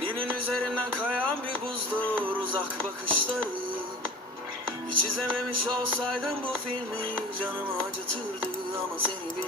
Teninin üzerinden kayan bir buzdur uzak bakışları. Hiç izlememiş olsaydım bu filmi canımı acıtırdı Ama seni bilmek,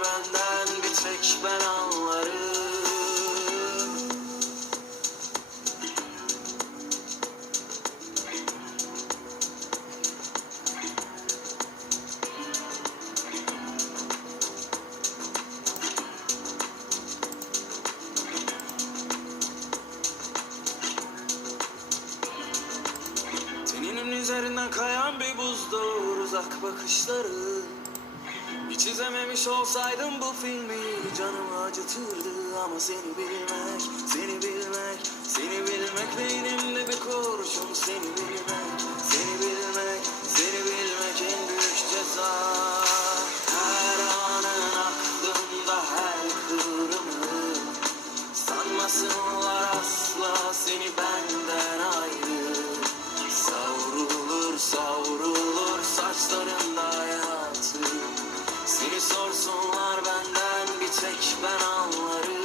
benden bir tek ben anlarım. Teninin üzerinden kayan bir buzdur uzak bakışları Hiç izlememiş olsaydım bu filmi canımı acıtırdı Ama seni bilmek, seni bilmek, Seni sorsunlar benden bir tek ben anlarım